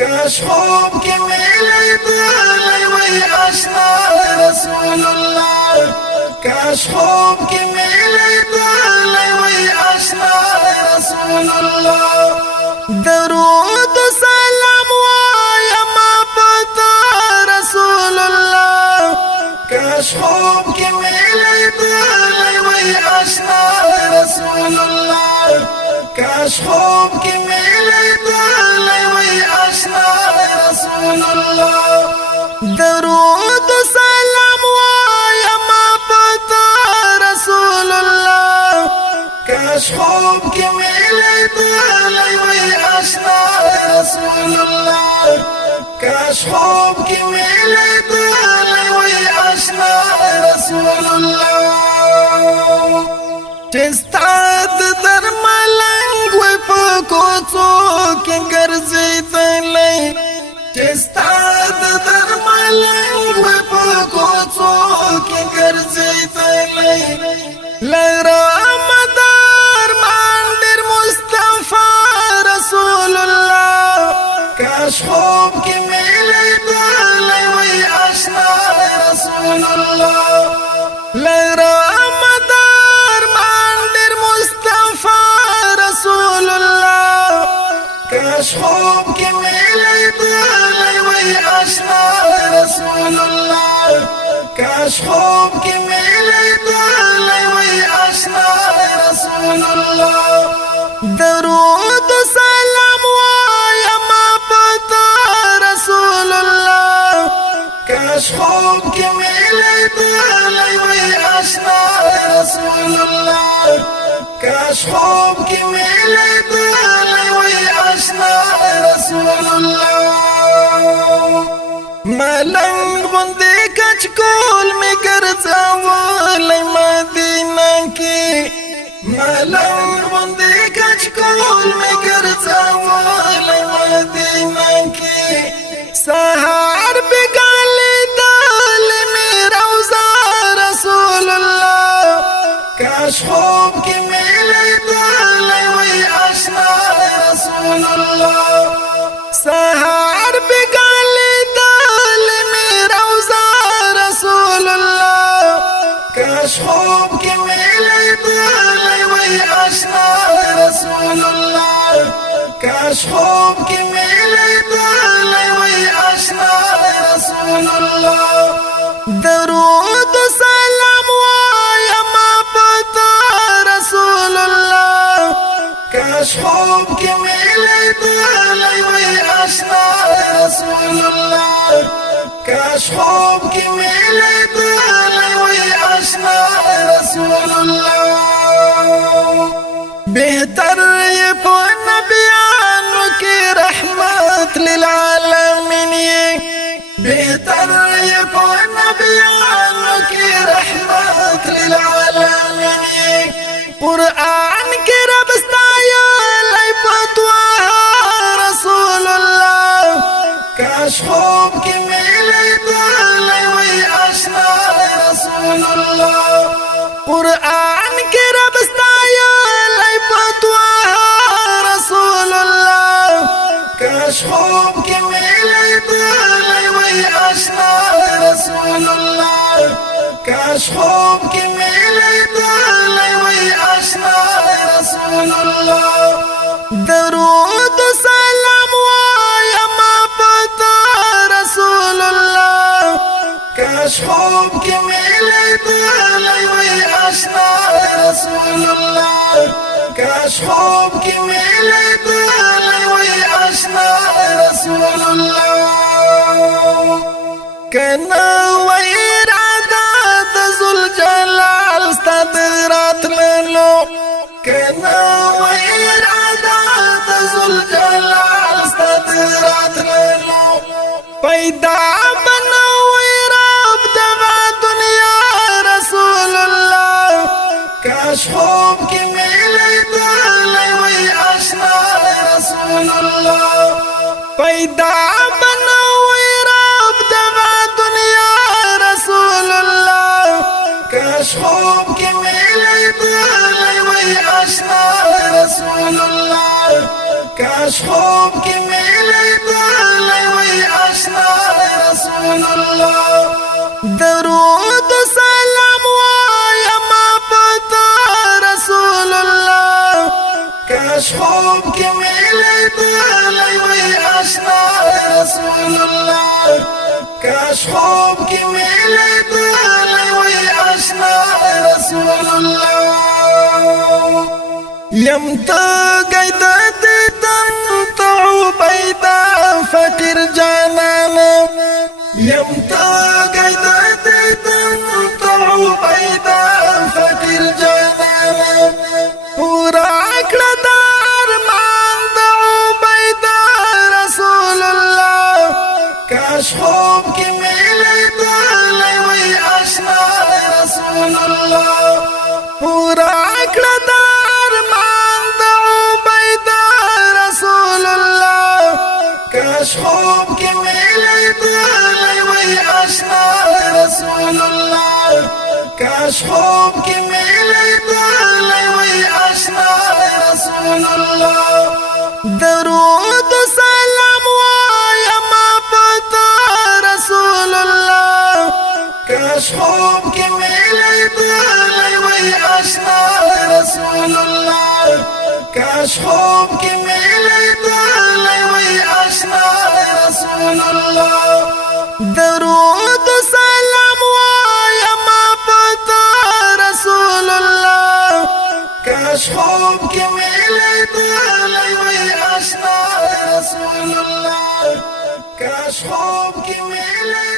کاش خوب کې ویلې دلې وای آشنا رسول الله کاش خوب کې ویلې دلې وای آشنا رسول الله درود سلام وایم پتا رسول الله کاش خوب کې ویلې دلې وای آشنا رسول الله کاش خوب کې ویلې دلې وای آشنا رسول الله درود سلام وایم پتا رسول الله کاش خوب کې ویلې دلې وای آشنا رسول الله کاش خوب کې ویلې دلې وای آشنا رسول الله چستاد درملنګ وې په کوڅو کې ګرځېدلې چستاد درملنګ وې په کوڅو کې ګرځېدلې لرمدار مانډر مصطفی رسول الله کاش خوب کې ویلې دلې وای آشنا رسول الله لرمدار مانډر مصطفی رسول الله کاش خوب کې ویلې دلې وای آشنا رسول الله کاش خوب کې ویلې دلې وای آشنا رسول الله درود سلام وایم پتا رسول الله کاش خوب کې ویلې دلې وای آشنا رسول الله کاش خوب کې ویلې دلې وای آشنا رسول الله ملنګ باندې کچ کول می ګرځاولې مدینه کې ملنګ باندې کچ کول می ګرځاولې مدینه کې سحر بګالې دل می روزا رسول الله کاش خوب کې ویلې دلې وای آشنا رسول الله سحر بګالې دل می روزا رسول الله کاش خوب کې ویلې دلې وای آشنا رسول الله کاش خوب کې ویلې دلې وای آشنا رسول الله درود سلام وایم پتا رسول الله کاش خوب کې ویلې دلې وای آشنا رسول الله کاش خوب کې ویلې دلې وای آشنا رسول الله بهتر یې په نبیانو کې رحمت للعالمین بهتر یې په نبیانو کې رحمت للعالمین قرآن کې رب ستایلی فتوا رسول الله کاش خوب کې ویلې دلې وای آشنا رسول الله قرآن کې رب ستایلی فتوا رسول الله کاش خوب کې ویلې دلې وای آشنا رسول الله کاش خوب کې ویلې دلې وای آشنا رسول الله درود سلام وایم پتا رسول الله کاش خوب کې ویلې دلې وای آشنا رسول الله کاش خوب کې ویلې دلې وای آشنا رسول الله کنا وای اراده د ذل جلال ستاد راتللو کنا وای اراده د ذل جلال ستاد راتللو پیدا بنوي رب دغه دنیا رسول الله کاش خوب کې ویلې دلې وای آشنا رسول الله پیدا بنوي رب دغه دنیا رسول الله کاش خوب کې ویلې دلې وای آشنا رسول الله کاش خوب کې ویلې رسول الله درود سلام وایم پتا رسول الله کاش خوب کې ملي دلای وای آشنا رسول الله کاش خوب کې ملي دلای وای آشنا رسول الله یم تا گیدا دیدن تو عبیدا فقیر جانانا یم تا گیدا دیدن تو عبیدا فقیر جانانا پورا کړه دار مان د عبیدا رسول الله کاش خوب کې ملي دلای وای آشنا رسول الله پورا کړه دار مان د عبیدا رسول الله کاش خوب کې ملي دلای وای آشنا رسول الله کاش خوب کې ملي دلای وای آشنا رسول الله درود سلام وایم پتا رسول الله کاش خوب کې ملي دلای وای آشنا رسول الله کاش خوب کې ملي دلای وای آشنا رسول الله درود سلام وایم پتا رسول الله کاش خوب کې ملي دلای وای آشنا رسول الله کاش خوب کې ملي